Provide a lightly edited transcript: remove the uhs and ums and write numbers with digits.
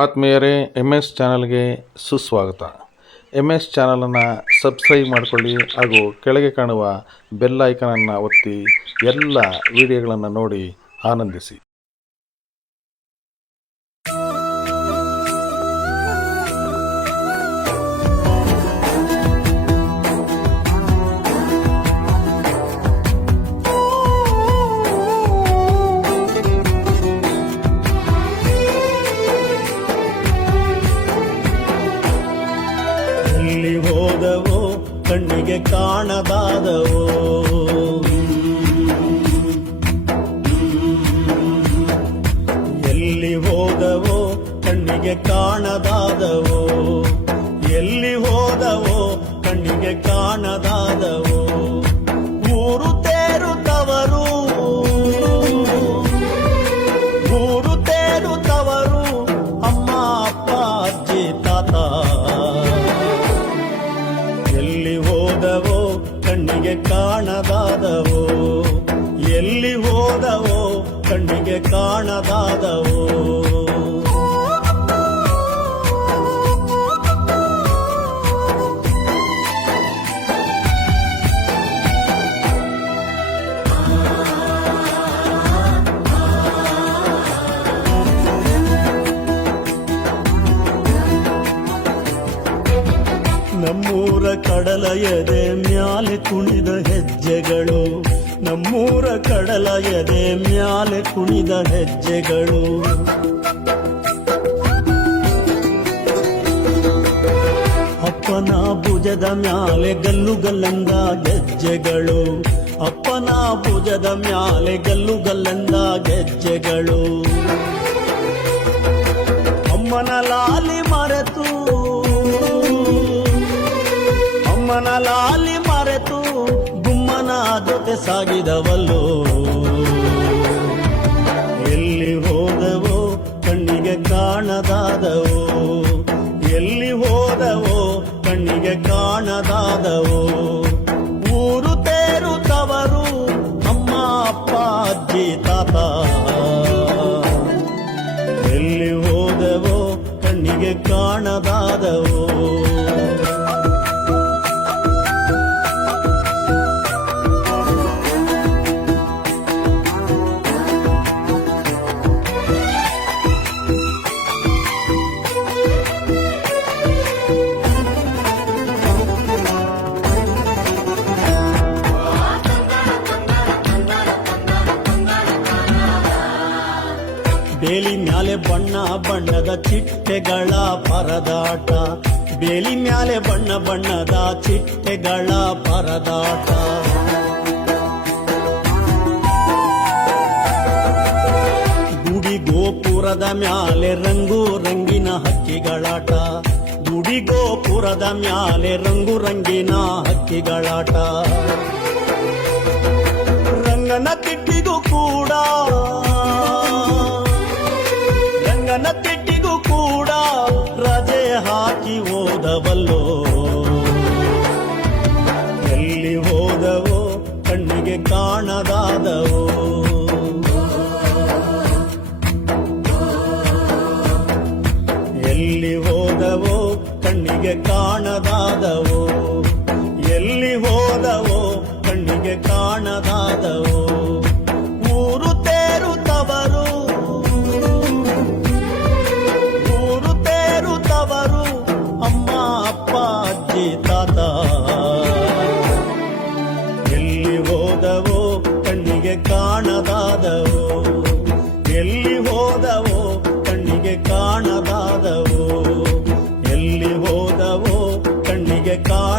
ಆತ್ಮೀಯರೇ, MS ಚಾನಲ್ಗೆ ಸುಸ್ವಾಗತ. MS ಚಾನಲನ್ನು ಸಬ್ಸ್ಕ್ರೈಬ್ ಮಾಡಿಕೊಳ್ಳಿ ಹಾಗೂ ಕೆಳಗೆ ಕಾಣುವ ಬೆಲ್ ಐಕನನ್ನು ಒತ್ತಿ ಎಲ್ಲ ವಿಡಿಯೋಗಳನ್ನು ನೋಡಿ ಆನಂದಿಸಿ. ಎಲ್ಲಿ ಹೋದವೋ ಕಣ್ಣಿಗೆ ಕಾಣದಾದವೋ, ಎಲ್ಲಿ ಹೋದವೋ ಕಣ್ಣಿಗೆ ಕಾಣದಾದವೋ, ಎಲ್ಲಿ ಹೋದವೋ ಕಣ್ಣಿಗೆ ಕಾಣದಾದವೋ. ಊರು ತೇರುತ್ತವರು, ಊರು ತೇರುತ್ತವರು, ಅಮ್ಮ ಅಪ್ಪ ಅಜ್ಜಿ ತಾತ. ಎಲ್ಲಿ ಹೋದವೋ ಕಣ್ಣಿಗೆ ಕಾಣದಾದವೋ, ಎಲ್ಲಿ ಹೋದವೋ ಕಣ್ಣಿಗೆ ಕಾಣದಾದವೋ. ನಮ್ಮೂರ ಕಡಲ ಎದೆ ಮ್ಯಾಲೆ ಕುಣಿದ ಹೆಜ್ಜೆಗಳು, ನಮ್ಮೂರ ಕಡಲ ಎದೆ ಮ್ಯಾಲೆ ಕುಣಿದ ಹೆಜ್ಜೆಗಳು. ಅಪ್ಪನ ಭುಜದ ಮ್ಯಾಲೆ ಗಲ್ಲು ಗಲ್ಲಂದ ಗೆಜ್ಜೆಗಳು, ಅಪ್ಪನ ಭುಜದ ಮ್ಯಾಲೆ ಗಲ್ಲು ಗಲ್ಲಂದ ಗೆಜ್ಜೆಗಳು. ಅಮ್ಮನ ಲಾಲಿ ಮರೆತು, ಅಮ್ಮನ ಲಾಲಿ ಮರೆತು ಗುಮ್ಮನ ಜೊತೆ ಸಾಗಿದವಲ್ಲೋ. ಎಲ್ಲಿ ಹೋದವೋ ಕಣ್ಣಿಗೆ ಕಾಣದಾದವೋ, ಎಲ್ಲಿ ಹೋದವೋ ಕಣ್ಣಿಗೆ ಕಾಣದಾದವೋ. ಊರು ತೇರುತ್ತವರು, ಅಮ್ಮ ಅಪ್ಪ ಅಜ್ಜಿ ತಾತ. ಎಲ್ಲಿ ಹೋದವೋ ಕಣ್ಣಿಗೆ ಕಾಣದಾದವೋ. ಬೇಲಿ ಮ್ಯಾಲೆ ಬಣ್ಣ ಬಣ್ಣದ ಚಿಟ್ಟೆಗಳ ಪರದಾಟ, ಬೇಲಿ ಮ್ಯಾಲೆ ಬಣ್ಣ ಬಣ್ಣದ ಚಿಟ್ಟೆಗಳ ಪರದಾಟ. ಗುಡಿ ಗೋಪುರದ ಮ್ಯಾಲೆ ರಂಗು ರಂಗಿನ ಹಕ್ಕಿಗಳಾಟ, ಗುಡಿ ಗೋಪುರದ ಮ್ಯಾಲೆ ರಂಗು ರಂಗಿನ ಹಕ್ಕಿಗಳಾಟ. ರಂಗನ ತಿಟ್ಟಿಗೂ ಕೂಡ, ರಂಗನ ತಿಟ್ಟಿಗೂ ಕೂಡ ರಜೆ ಹಾಕಿ ಹೋದವಲ್ಲೋ. ಎಲ್ಲಿ ಹೋದವೋ ಕಣ್ಣಿಗೆ ಕಾಣದಾದವೋ, ಎಲ್ಲಿ ಹೋದವೋ ಕಣ್ಣಿಗೆ ಕಾಣದಾದವೋ, ಎಲ್ಲಿ ಹೋದವೋ ಕಣ್ಣಿಗೆ ಕಾಣದಾದವೋ. ಊರು ತೇರುತ್ತವರು, ಊರು ತೇರುತ್ತವರು, ಅಮ್ಮ ಅಪ್ಪ ಅಜ್ಜಿ ತಾತ. ಎಲ್ಲಿ ಹೋದವೋ ಕಣ್ಣಿಗೆ ಕಾಣದಾದವೋ, ಎಲ್ಲಿ ಹೋದವೋ ಕಣ್ಣಿಗೆ ಕಾಣದಾದವೋ, ಎಲ್ಲಿ ಹೋದವೋ ಕಣ್ಣಿಗೆ ಕಾಣ